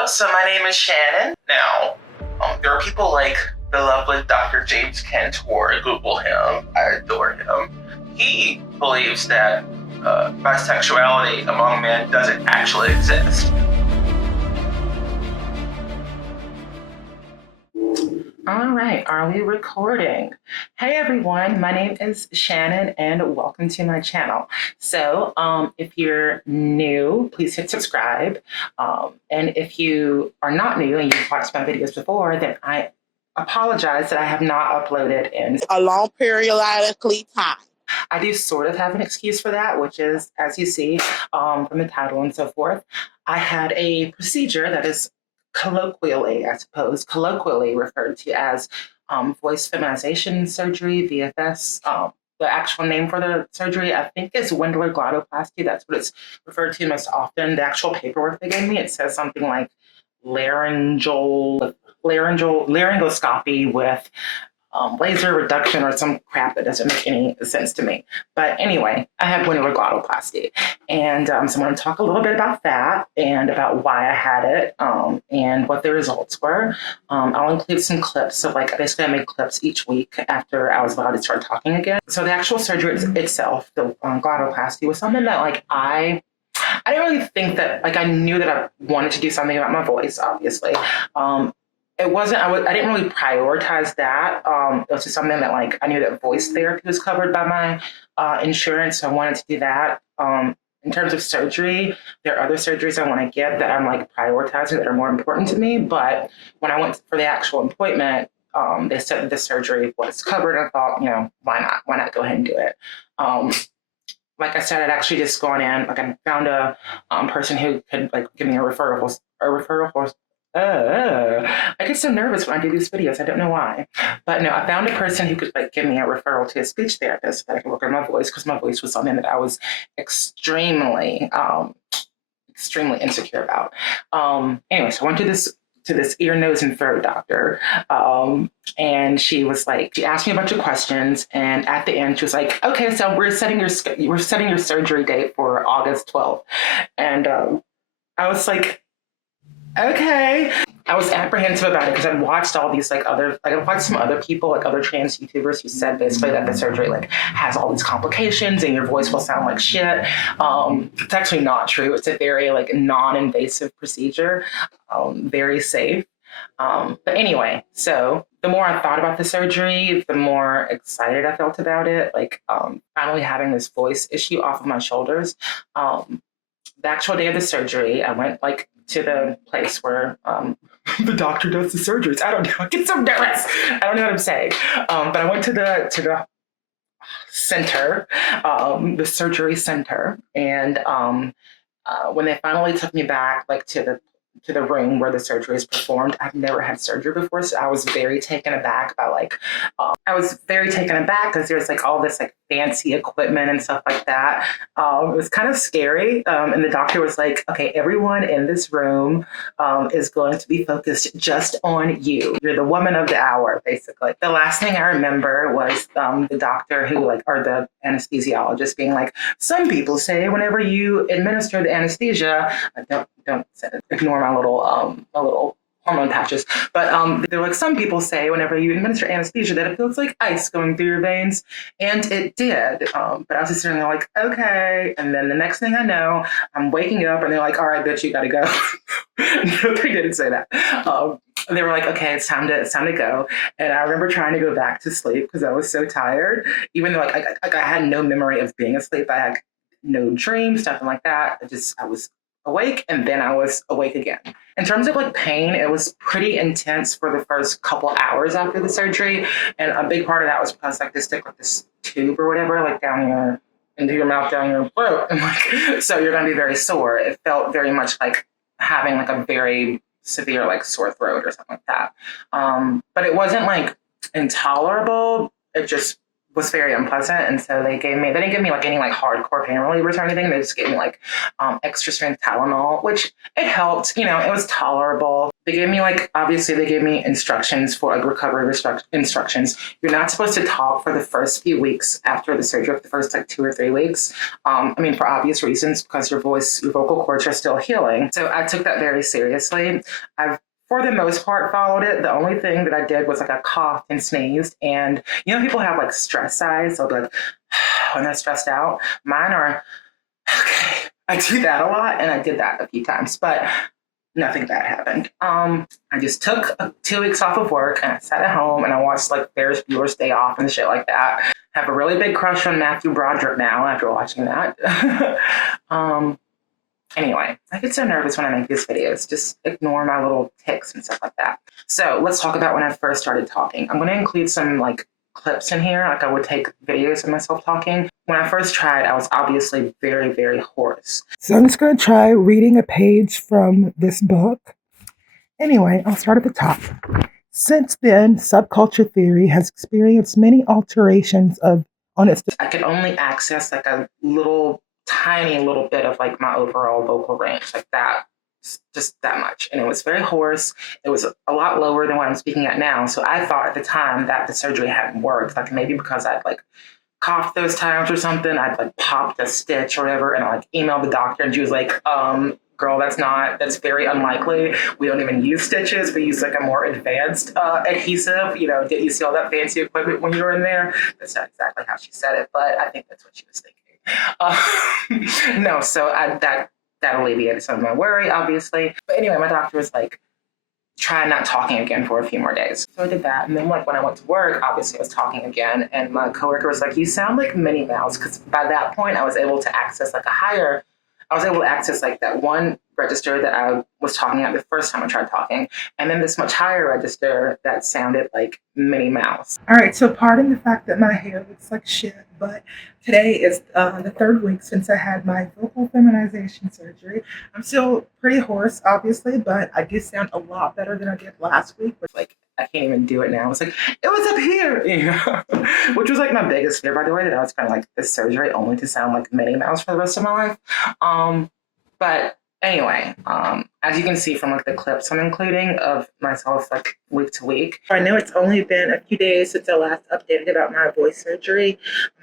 Hello, so my name is Shannon. Now, there are people like the lovely Dr. James Cantor. Google him. I adore him. He believes that bisexuality among men doesn't actually exist. All right, are we recording? Hey everyone, my name is Shannon and welcome to my channel. So if you're new, please hit subscribe. And if you are not new and you've watched my videos before, then I apologize that I have not uploaded in a long periodically time. I do sort of have an excuse for that, which is, as you see from the title and so forth, I had a procedure that is colloquially referred to as voice feminization surgery, VFS. The actual name for the surgery, I think, is Wendler glottoplasty. That's what it's referred to most often. The actual paperwork they gave me, it says something like laryngoscopy with laser reduction or some crap that doesn't make any sense to me. But anyway, I have Wendler glottoplasty. And so I'm going to talk a little bit about that and about why I had it and what the results were. I'll include some clips. So like basically I make clips each week after I was allowed to start talking again. So the actual surgery itself, the glottoplasty, was something that like I didn't really think that, like I knew that I wanted to do something about my voice, obviously. It wasn't, I didn't really prioritize that. It was just something that like, I knew that voice therapy was covered by my insurance. So I wanted to do that. In terms of surgery, there are other surgeries I want to get that I'm like prioritizing that are more important to me. But when I went for the actual appointment, they said that the surgery was covered. And I thought, you know, why not? Why not go ahead and do it? Like I said, I'd actually just gone in, like I found a person who could like give me a referral for I get so nervous when I do these videos. I don't know why. But no, I found a person who could like give me a referral to a speech therapist that I could work on my voice, because my voice was something that I was extremely insecure about. Anyway, so I went to this ear, nose, and throat doctor. And she asked me a bunch of questions. And at the end, she was like, okay, so we're setting your surgery date for August 12th. And I was like, okay. I was apprehensive about it because I'd watched all these I've watched some other people, like other trans YouTubers who said basically that the surgery like has all these complications and your voice will sound like shit. It's actually not true. It's a very like non-invasive procedure, very safe. But anyway, so the more I thought about the surgery, the more excited I felt about it. Like finally having this voice issue off of my shoulders. The actual day of the surgery, I went like to the place where the doctor does the surgeries. I don't know. I get so nervous. I don't know what I'm saying. But I went to the center, the surgery center, and when they finally took me back, like to the room where the surgery is performed, I've never had surgery before, so I was very taken aback by because there's like all this like fancy equipment and stuff like that. It was kind of scary, and the doctor was like, okay, everyone in this room is going to be focused just on you. You're the woman of the hour, basically. The last thing I remember was the doctor or the anesthesiologist being like, some people say whenever you administer the anesthesia, don't ignore my little hormone patches. But they're like, some people say whenever you administer anesthesia that it feels like ice going through your veins. And it did. But I was just sitting there like, okay. And then the next thing I know, I'm waking up and they're like, all right, bitch, you gotta go. No, they didn't say that. They were like, okay, it's time to go. And I remember trying to go back to sleep because I was so tired, even though I had no memory of being asleep. I had no dreams, nothing like that. I was awake and then I was awake again. In terms of like pain, it was pretty intense for the first couple hours after the surgery. And a big part of that was because like they stick like this tube or whatever, like into your mouth, down your throat. And like, so you're going to be very sore. It felt very much like having like a very severe like sore throat or something like that. But it wasn't like intolerable. It just was very unpleasant. And so they didn't give me like any like hardcore pain relievers or anything. They just gave me like extra strength Tylenol, which it helped, you know, it was tolerable. They gave me like, obviously they gave me instructions for like recovery instructions. You're not supposed to talk for the first few weeks after the surgery, for the first like 2 or 3 weeks. I mean, for obvious reasons, because your vocal cords are still healing. So I took that very seriously. I've, for the most part, followed it. The only thing that I did was like I coughed and sneezed. And you know, people have like stress sighs. So like, when they're stressed out, mine are, okay. I do that a lot, and I did that a few times, but nothing bad happened. I just took 2 weeks off of work and I sat at home and I watched like Ferris Bueller's Day Off and shit like that. Have a really big crush on Matthew Broderick now after watching that. Anyway, I get so nervous when I make these videos. Just ignore my little tics and stuff like that. So let's talk about when I first started talking. I'm going to include some like clips in here, like I would take videos of myself talking. When I first tried, I was obviously very, very hoarse. So I'm just going to try reading a page from this book. Anyway, I'll start at the top. Since then, subculture theory has experienced many alterations on its. I could only access like a little, tiny little bit of like my overall vocal range, like that, just that much. And it was very hoarse. It was a lot lower than what I'm speaking at now. So I thought at the time that the surgery hadn't worked, like maybe because I'd like coughed those times or something, I'd like popped a stitch or whatever, and I like emailed the doctor, and she was like, girl, that's very unlikely. We don't even use stitches. We use like a more advanced adhesive. You know, did you see all that fancy equipment when you were in there? That's not exactly how she said it, but I think that's what she was thinking. No, so that alleviated some of my worry, obviously. But anyway, my doctor was like, try not talking again for a few more days. So I did that. And then like when I went to work, obviously I was talking again. And my coworker was like, you sound like Minnie Mouse. Because by that point, I was able to access like that one register that I was talking at the first time I tried talking. And then this much higher register that sounded like Minnie Mouse. All right, so pardon the fact that my hair looks like shit, but today is the 3rd week since I had my vocal feminization surgery. I'm still pretty hoarse, obviously, but I do sound a lot better than I did last week. But like, I can't even do it now. It's like, it was up here, you know? Which was like my biggest fear, by the way, that I was kind of like this surgery only to sound like Minnie Mouse for the rest of my life. But anyway, as you can see from like the clips I'm including of myself like week to week, I know it's only been a few days since I last updated about my voice surgery.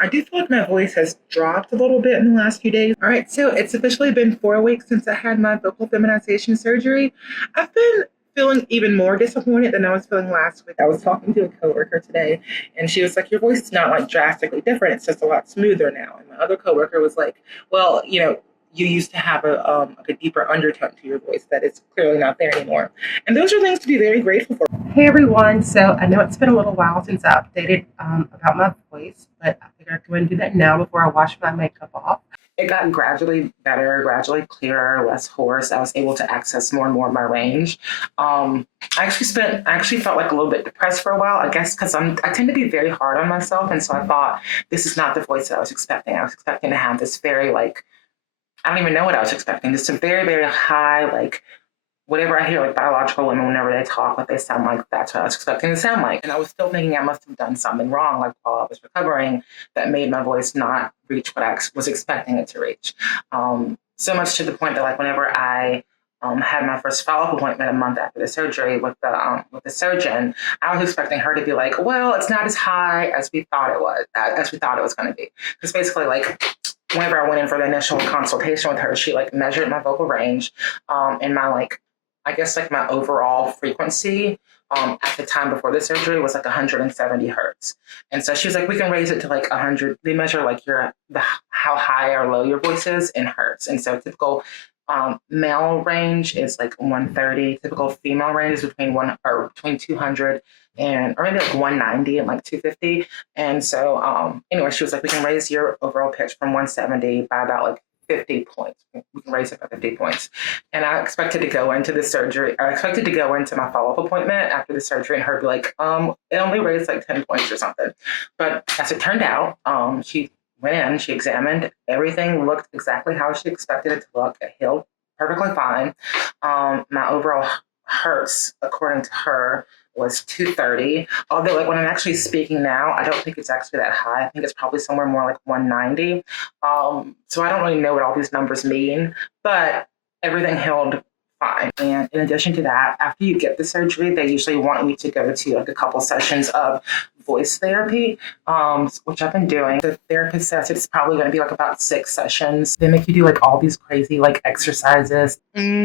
I do feel like my voice has dropped a little bit in the last few days. All right, so it's officially been 4 weeks since I had my vocal feminization surgery. I've been feeling even more disappointed than I was feeling last week. I was talking to a coworker today, and she was like, your voice is not like drastically different. It's just a lot smoother now. And my other coworker was like, well, you know, you used to have a deeper undertone to your voice that is clearly not there anymore. And those are things to be very grateful for. Hey everyone, so I know it's been a little while since I updated about my voice, but I figured I'd go ahead and do that now before I wash my makeup off. It got gradually better, gradually clearer, less hoarse. I was able to access more and more of my range. I actually felt like a little bit depressed for a while, I guess, because I tend to be very hard on myself. And so I thought, this is not the voice that I was expecting. I was expecting to have this very like, I don't even know what I was expecting. Just a very, very high, like, whatever I hear, like, biological women, whenever they talk, what they sound like, that's what I was expecting to sound like. And I was still thinking I must have done something wrong, like, while I was recovering, that made my voice not reach what I was expecting it to reach. So much to the point that, like, whenever I had my first follow-up appointment a month after the surgery with the surgeon, I was expecting her to be like, well, it's not as high as we thought it was going to be. Because basically, like, whenever I went in for the initial consultation with her, she like measured my vocal range, and my like, I guess like my overall frequency at the time before the surgery was like 170 hertz. And so she was like, we can raise it to like 100. They measure like how high or low your voice is in hertz. And so typical male range is like 130. Typical female range is between 200 or maybe like 190 and like 250. And so anyway, she was like, we can raise your overall pitch from 170 by about like 50 points. We can raise it by 50 points. And I expected to go into my follow-up appointment after the surgery and her be like, it only raised like 10 points or something. But as it turned out, she went in, she examined, everything looked exactly how she expected it to look. It healed perfectly fine. My overall hertz, according to her, was 230. Although, like, when I'm actually speaking now, I don't think it's actually that high. I think it's probably somewhere more like 190. So I don't really know what all these numbers mean, but everything healed fine. And in addition to that, after you get the surgery, they usually want you to go to like a couple sessions of voice therapy, which I've been doing. The therapist says it's probably going to be like about 6 sessions. They make you do like all these crazy like exercises. No.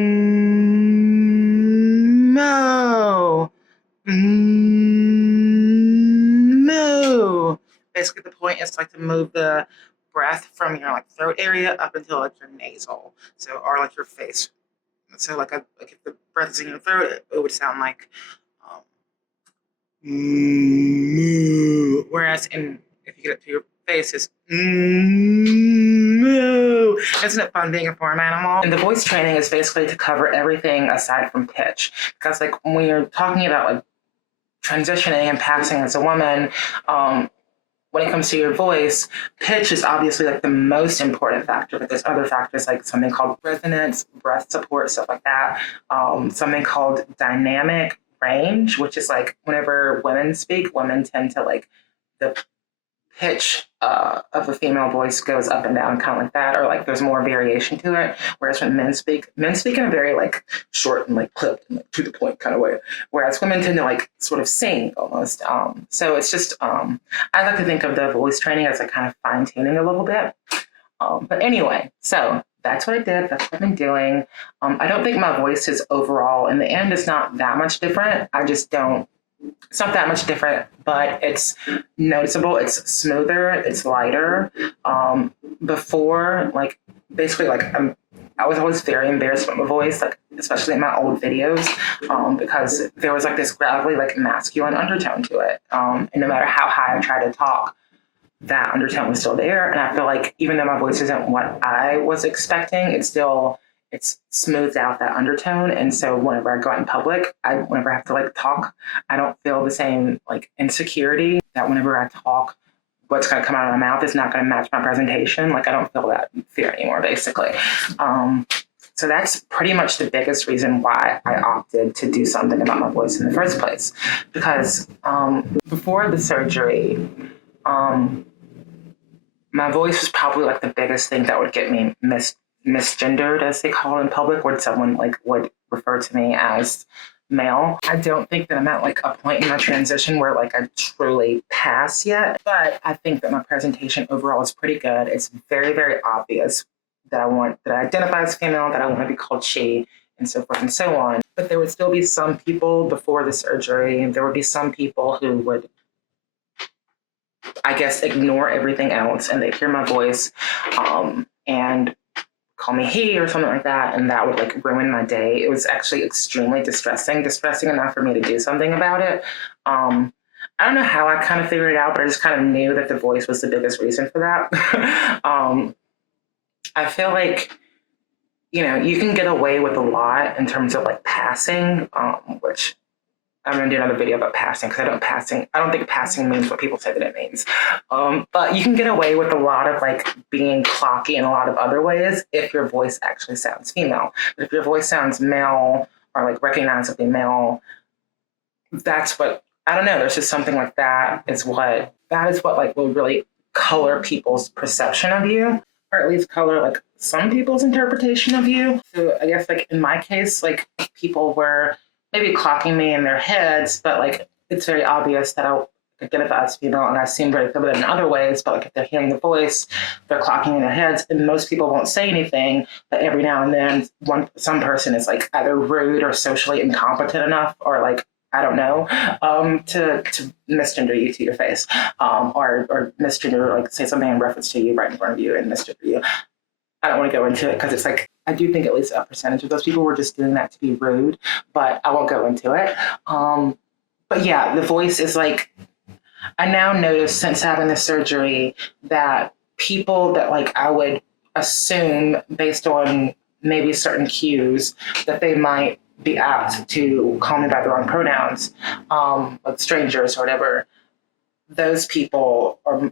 No. Basically, the point is like to move the breath from your like throat area up until like your nasal, so or like your face. So like if the breath is in your throat, it would sound like whereas if you get up to your face, it's moo. Isn't it fun being a farm animal? And the voice training is basically to cover everything aside from pitch, because like when you're talking about like transitioning and passing as a woman, when it comes to your voice, pitch is obviously like the most important factor, but there's other factors like something called resonance, breath support, stuff like that. Something called dynamic range, which is like whenever women speak, women tend to like the pitch of a female voice goes up and down, kind of like that, or like there's more variation to it. Whereas when men speak in a very like short and like clipped and like to the point kind of way. Whereas women tend to like sort of sing almost. So it's just I like to think of the voice training as like kind of fine tuning a little bit. But anyway, so that's what I did. That's what I've been doing. I don't think my voice is overall in the end it's not that much different. It's not that much different, but it's noticeable. It's smoother. It's lighter. Before, like, basically, like, I was always very embarrassed with my voice, like, especially in my old videos, because there was, like, this gravelly, like, masculine undertone to it. And no matter how high I tried to talk, that undertone was still there. And I feel like even though my voice isn't what I was expecting, it's smoothed out that undertone. And so whenever I go out in public, whenever I have to like talk, I don't feel the same like insecurity that whenever I talk, what's going to come out of my mouth is not going to match my presentation. Like I don't feel that fear anymore, basically. So that's pretty much the biggest reason why I opted to do something about my voice in the first place. Because before the surgery, my voice was probably like the biggest thing that would get me misgendered, as they call it in public, where someone like would refer to me as male. I don't think that I'm at like a point in my transition where like I truly pass yet, but I think that my presentation overall is pretty good. It's very, very obvious that I identify as female, that I want to be called she, and so forth and so on. But there would still be some people before the surgery, and there would be some people who would, I guess, ignore everything else, and they'd hear my voice and call me he or something like that, and that would like ruin my day. It was actually extremely distressing enough for me to do something about it. I don't know how I kind of figured it out, but I just kind of knew that the voice was the biggest reason for that. I feel like, you can get away with a lot in terms of like passing, which I'm going to do another video about passing because I don't think passing means what people say that it means. But you can get away with a lot of like being clocky in a lot of other ways if your voice actually sounds female. But if your voice sounds male or like recognizably male, that's what, I don't know, there's just something like that is what like will really color people's perception of you, or at least color like some people's interpretation of you. So I guess like in my case, like people were maybe clocking me in their heads, but like it's very obvious that I identify as female and I seem very feminine in other ways, but like if they're hearing the voice, they're clocking in their heads, and most people won't say anything, but every now and then some person is like either rude or socially incompetent enough, or like I don't know, to misgender you to your face, or misgender, like say something in reference to you right in front of you and misgender you. I don't want to go into it because it's like, I do think at least a percentage of those people were just doing that to be rude, but I won't go into it. But yeah, the voice is like, I now notice since having the surgery that people that like I would assume based on maybe certain cues that they might be apt to call me by the wrong pronouns, like strangers or whatever, those people are,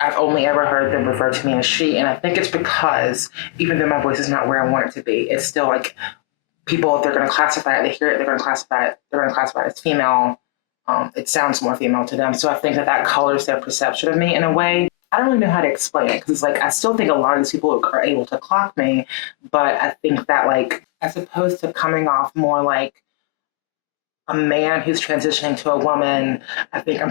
I've only ever heard them refer to me as she, and I think it's because even though my voice is not where I want it to be, it's still like people, if they're going to classify it, they hear it, they're going to classify it as female. It sounds more female to them, so I think that colors their perception of me in a way. I don't really know how to explain it because it's like I still think a lot of these people are able to clock me, but I think that like as opposed to coming off more like a man who's transitioning to a woman. I think I'm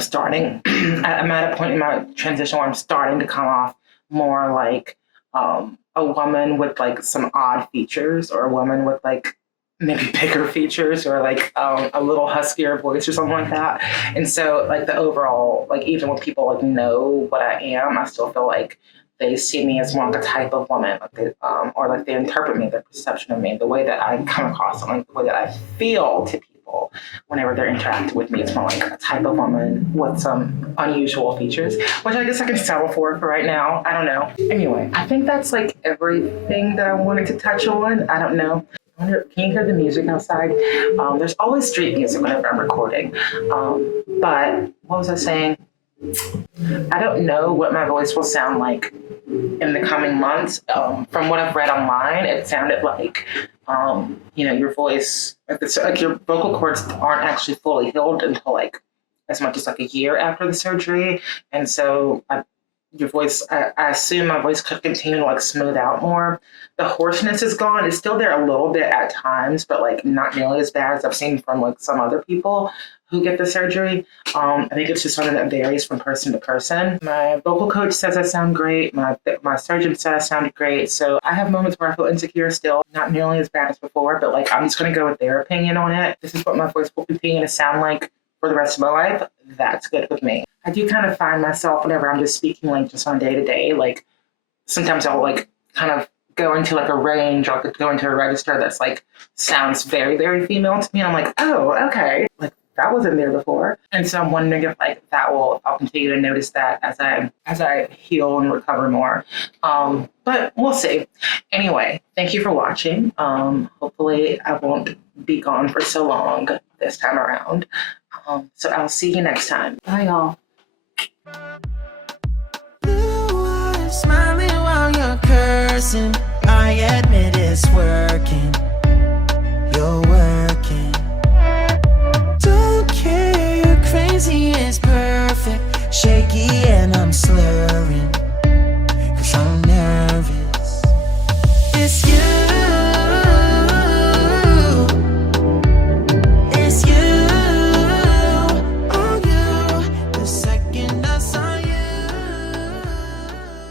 at a point in my transition where I'm starting to come off more like a woman with like some odd features, or a woman with like maybe bigger features, or like a little huskier voice or something like that. And so like the overall, like even when people like know what I am, I still feel like they see me as more like a type of woman, like or like they interpret me, their perception of me, the way that I come across, and like the way that I feel to people whenever they're interacting with me. It's more like a type of woman with some unusual features, which I guess I can settle for right now. I don't know. Anyway, I think that's like everything that I wanted to touch on. I don't know. Can you hear the music outside? There's always street music whenever I'm recording. But what was I saying? I don't know what my voice will sound like in the coming months. From what I've read online, it sounded like, your voice, like your vocal cords aren't actually fully healed until like as much as like a year after the surgery. And so your voice, I assume my voice could continue to like smooth out more. The hoarseness is gone. It's still there a little bit at times, but like not nearly as bad as I've seen from like some other people who get the surgery. I think it's just something that varies from person to person. My vocal coach says I sound great. My surgeon says I sounded great. So I have moments where I feel insecure still, not nearly as bad as before, but like I'm just going to go with their opinion on it. This is what my voice will continue to sound like for the rest of my life. That's good with me. I do kind of find myself whenever I'm just speaking like just on day to day, like sometimes I'll like kind of go into like a range, or go into a register that's like sounds very, very female to me. And I'm like, oh, okay. Like that wasn't there before. And so I'm wondering if like I'll continue to notice that as I heal and recover more. But we'll see. Anyway, thank you for watching. Hopefully I won't be gone for so long this time around. So I'll see you next time. Bye y'all. Smiling while you're cursing. I admit it's working. You're working. Don't care, you're crazy, it's perfect. Shaky and I'm slurring, 'cause I'm nervous. It's you.